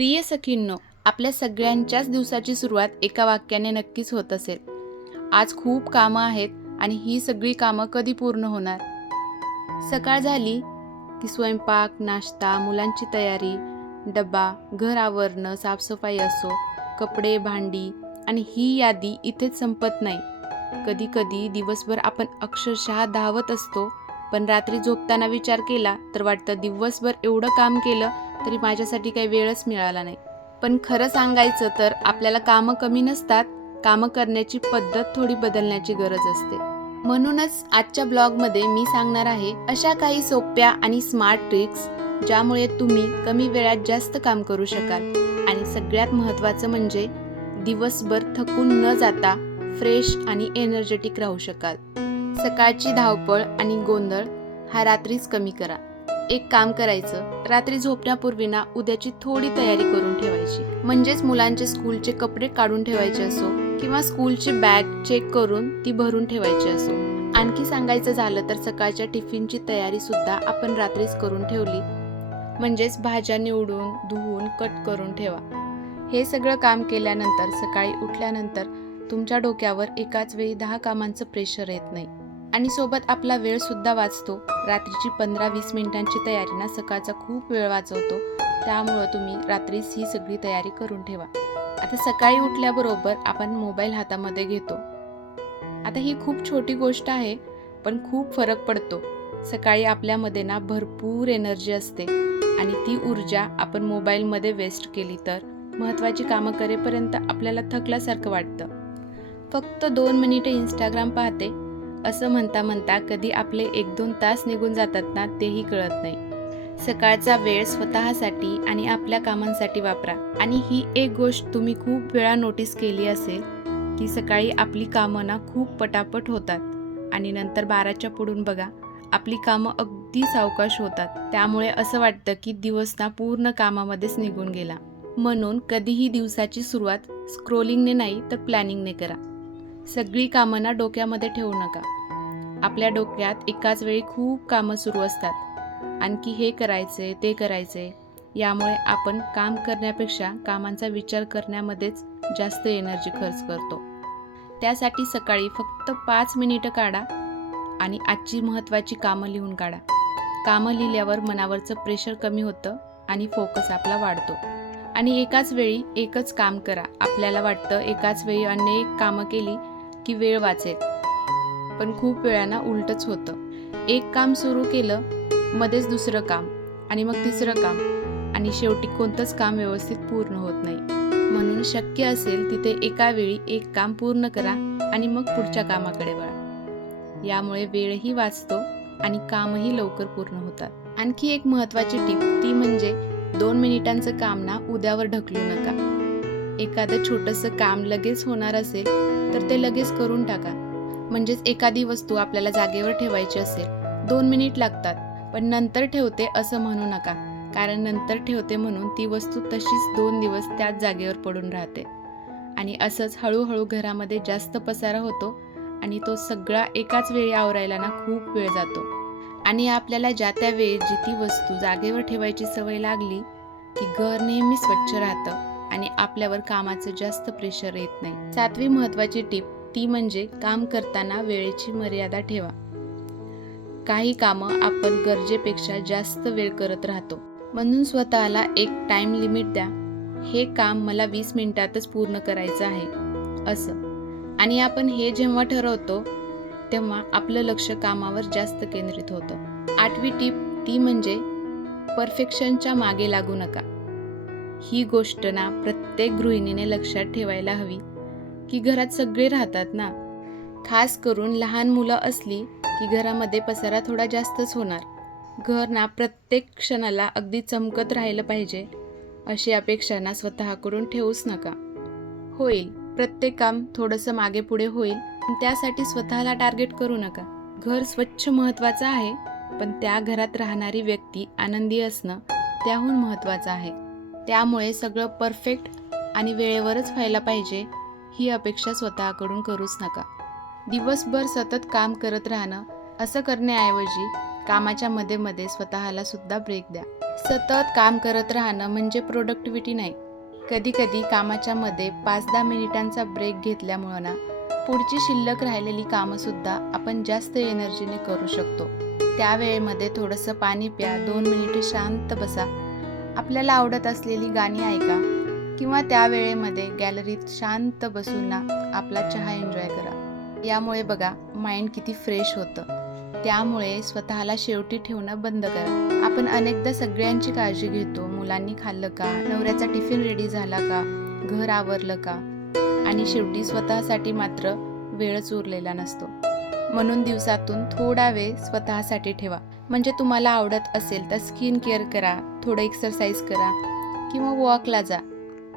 प्रिय सखींनो, आपल्या सगळ्यांच्याच दिवसाची सुरुवात एका वाक्याने नक्कीच होत असेल. आज खूप कामं आहेत आणि ही सगळी कामं कधी पूर्ण होणार? सकाळ झाली की स्वयंपाक, नाश्ता, मुलांची तयारी, डबा, घर आवरणं, साफसफाई असो, कपडे, भांडी आणि ही यादी इथेच संपत नाही. कधी कधी दिवसभर आपण अक्षरशः धावत असतो, पण रात्री झोपताना विचार केला तर वाटतं दिवसभर एवढं काम केलं तरी माझ्यासाठी काही वेळच मिळाला नाही. पण खरं सांगायचं तर आपल्याला कामं कमी नसतात, कामं करण्याची पद्धत थोडी बदलण्याची गरज असते. म्हणूनच आजच्या ब्लॉगमध्ये मी सांगणार आहे अशा काही सोप्या आणि स्मार्ट ट्रिक्स ज्यामुळे तुम्ही कमी वेळात जास्त काम करू शकाल आणि सगळ्यात महत्त्वाचं म्हणजे दिवसभर थकून न जाता फ्रेश आणि एनर्जेटिक राहू शकाल. सकाळची धावपळ आणि गोंधळ हा रात्रीच कमी करा. एक काम करायचं, रात्री झोपण्यापूर्वी ना उद्याची थोडी तयारी करून ठेवायची. म्हणजेच मुलांचे स्कूलचे कपडे काढून ठेवायचे असो किंवा स्कूलची बॅग चेक करून ती भरून ठेवायची असो. आणखी सांगायचं झालं तर सकाळच्या टिफिनची तयारी सुद्धा आपण रात्रीच करून ठेवली, म्हणजेच भाज्या निवडून धुवून कट करून ठेवा. हे सगळं काम केल्यानंतर सकाळी उठल्यानंतर तुमच्या डोक्यावर एकाच वेळी 10 कामांचं प्रेशर येत नाही आणि सोबत आपला वेळ सुद्धा वाचतो. रात्रीची 15-20 मिनिटांची तयारी ना सकाळचा खूप वेळ वाचवतो. त्यामुळं तुम्ही रात्रीच ही सगळी तयारी करून ठेवा. आता सकाळी उठल्याबरोबर आपण मोबाईल हातामध्ये घेतो. आता ही खूप छोटी गोष्ट आहे, पण खूप फरक पडतो. सकाळी आपल्यामध्ये ना भरपूर एनर्जी असते आणि ती ऊर्जा आपण मोबाईलमध्ये वेस्ट केली तर महत्त्वाची कामं करेपर्यंत आपल्याला थकल्यासारखं वाटतं. फक्त 2 मिनिटे इंस्टाग्राम पाहते असं म्हणता म्हणता कधी आपले 1-2 तास निघून जातात ना, तेही कळत नाही. सकाळचा वेळ स्वतःसाठी आणि आपल्या कामांसाठी वापरा. आणि ही एक गोष्ट तुम्ही खूप वेळा नोटीस केली असेल की सकाळी आपली कामं ना खूप पटापट होतात आणि नंतर 12च्या पुढून बघा आपली कामं अगदी सावकाश होतात. त्यामुळे असं वाटतं की दिवस ना पूर्ण कामामध्येच निघून गेला. म्हणून कधीही दिवसाची सुरुवात स्क्रोलिंगने नाही तर प्लॅनिंगने करा. सगळी कामं ना डोक्यामध्ये ठेवू नका. आपल्या डोक्यात एकाच वेळी खूप कामं सुरू असतात. आणखी हे करायचे ते करायचे, यामुळे आपण काम करण्यापेक्षा कामांचा विचार करण्यामध्येच जास्त एनर्जी खर्च करतो. त्यासाठी सकाळी फक्त 5 मिनिटं काढा आणि आजची महत्त्वाची कामं लिहून काढा. कामं लिहिल्यावर मनावरचं प्रेशर कमी होतं आणि फोकस आपला वाढतो. आणि एकाच वेळी एकच काम करा. आपल्याला वाटतं एकाच वेळी अनेक कामं केली की वेळ वाचेल, पण खूप वेळाना उलटच होतं. एक काम सुरू केलं, मध्येच दुसरं काम आणि मग तिसरं काम आणि शेवटी कोणतंच काम व्यवस्थित पूर्ण होत नाही. म्हणून शक्य असेल तिथे एका वेळी एक काम पूर्ण करा आणि मग पुढच्या कामाकडे वळा. यामुळे वेळही वाचतो आणि कामही लवकर पूर्ण होतात. आणखी एक महत्त्वाची टीप ती म्हणजे 2 मिनिटांचं काम ना उद्यावर ढकलू नका. एखादं छोटंसं काम लगेच होणार असेल तर ते लगेच करून टाका. म्हणजेच एखादी वस्तू आपल्याला जागेवर ठेवायची असेल, 2 मिनिट लागतात, पण नंतर ठेवते असं म्हणू नका. कारण नंतर ठेवते म्हणून ती वस्तू तशीच 2 दिवस त्याच जागेवर पडून राहते आणि असंच हळूहळू घरामध्ये जास्त पसारा होतो आणि तो सगळा एकाच वेळी आवरायला ना खूप वेळ जातो. आणि आपल्याला ज्या त्या वेळी जी ती वस्तू जागेवर ठेवायची सवय लागली की घर नेहमी स्वच्छ राहतं आणि आपल्यावर कामाचं जास्त प्रेशर येत नाही. 7वी महत्त्वाची टीप ती म्हणजे काम करताना वेळेची मर्यादा ठेवा. काही कामं आपण गरजेपेक्षा जास्त वेळ करत राहतो, म्हणून स्वतःला एक टाइम लिमिट द्या. हे काम मला 20 मिनिटातच पूर्ण करायचं आहे असं. आणि आपण हे जेव्हा ठरवतो तेव्हा आपलं लक्ष कामावर जास्त केंद्रित होतं. 8वी टीप ती म्हणजे परफेक्शनच्या मागे लागू नका. ही गोष्ट ना प्रत्येक गृहिणीने लक्षात ठेवायला हवी की घरात सगळे राहतात ना. खास करून लहान मुलं असली की घरामध्ये पसारा थोडा जास्तच होणार. घर ना प्रत्येक क्षणाला अगदी चमकत राहिलं पाहिजे अशी अपेक्षा ना स्वतःकडून ठेवूच नका. होईल, प्रत्येक काम थोडंसं मागे पुढे होईल, पण त्यासाठी स्वतःला टार्गेट करू नका. घर स्वच्छ महत्त्वाचं आहे, पण त्या घरात राहणारी व्यक्ती आनंदी असणं त्याहून महत्त्वाचं आहे. त्यामुळे सगळं परफेक्ट आणि वेळेवरच व्हायला पाहिजे ही अपेक्षा स्वतःकडून करूच नका. दिवसभर सतत काम करत राहणं असं करण्याऐवजी कामाच्या मध्ये मध्ये स्वतःला सुद्धा ब्रेक द्या. सतत काम करत राहणं म्हणजे प्रोडक्टिव्हिटी नाही. कधी कधी कामाच्या मध्ये 5-10 मिनिटांचा ब्रेक घेतल्यामुळं ना पुढची शिल्लक राहिलेली कामंसुद्धा आपण जास्त एनर्जीने करू शकतो. त्या वेळेमध्ये थोडंसं पाणी प्या, 2 मिनिटे शांत बसा, आपल्याला आवडत असलेली गाणी ऐका किंवा त्या वेळेमध्ये गॅलरीत शांत बसून ना आपला चहा एन्जॉय करा. यामुळे बघा माइंड किती फ्रेश होतं. त्यामुळे स्वतःला शेवटी ठेवणं बंद करा. आपण अनेकदा सगळ्यांची काळजी घेतो. मुलांनी खाल्लं का, नवऱ्याचा टिफिन रेडी झाला का, घर आवरलं का, आणि शेवटी स्वतःसाठी मात्र वेळच उरलेला नसतो. म्हणून दिवसातून थोडा वेळ स्वतःसाठी ठेवा. म्हणजे तुम्हाला आवडत असेल तर स्किन केअर करा, थोडं एक्सरसाइज करा किंवा वॉकला जा.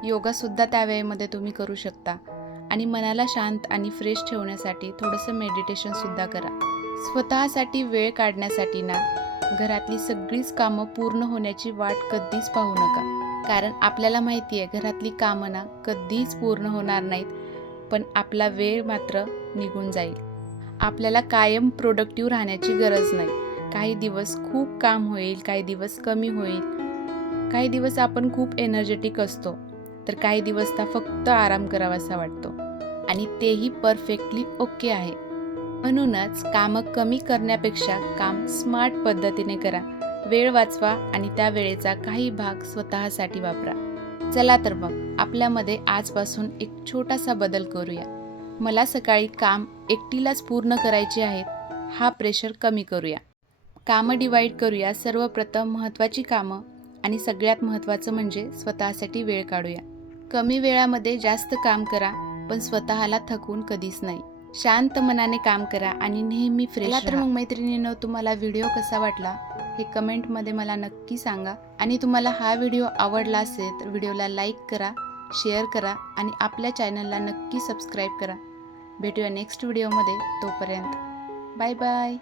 योगासुद्धा त्या वेळेमध्ये तुम्ही करू शकता. आणि मनाला शांत आणि फ्रेश ठेवण्यासाठी थोडंसं मेडिटेशनसुद्धा करा. स्वतःसाठी वेळ काढण्यासाठी ना घरातली सगळीच कामं पूर्ण होण्याची वाट कधीच पाहू नका. कारण आपल्याला माहिती आहे घरातली कामं ना कधीच पूर्ण होणार नाहीत, पण आपला वेळ मात्र निघून जाईल. आपल्याला कायम प्रोडक्टिव्ह राहण्याची गरज नाही. काही दिवस खूप काम होईल, काही दिवस कमी होईल, काही दिवस आपण खूप एनर्जेटिक असतो, तर काही दिवस फक्त आराम करावासा वाटतो, आणि तेही परफेक्टली ओके आहे. म्हणूनच कामं कमी करण्यापेक्षा काम स्मार्ट पद्धतीने करा. वेळ वाचवा आणि त्या वेळेचा काही भाग स्वतःसाठी वापरा. चला तर मग आपल्यामध्ये आजपासून एक छोटासा बदल करूया. मला सकाळी काम एकटीलाच पूर्ण करायचे आहेत, हा प्रेशर कमी करूया. कामं डिवाईड करूया. सर्वप्रथम महत्त्वाची कामं आणि सगळ्यात महत्त्वाचं म्हणजे स्वतःसाठी वेळ काढूया. कमी वेळामध्ये जास्त काम करा, पण स्वतःला थकवून कधीच नाही. शांत मनाने काम करा आणि नेहमी फ्रेश राहा. तर मग मैत्रिणींनो, तुम्हाला व्हिडिओ कसा वाटला हे कमेंटमध्ये मला नक्की सांगा. आणि तुम्हाला हा व्हिडिओ आवडला असेल तर व्हिडिओला लाईक करा, शेअर करा आणि आपल्या चॅनलला नक्की सबस्क्राईब करा. भेटूया नेक्स्ट व्हिडिओमध्ये. तोपर्यंत बाय बाय.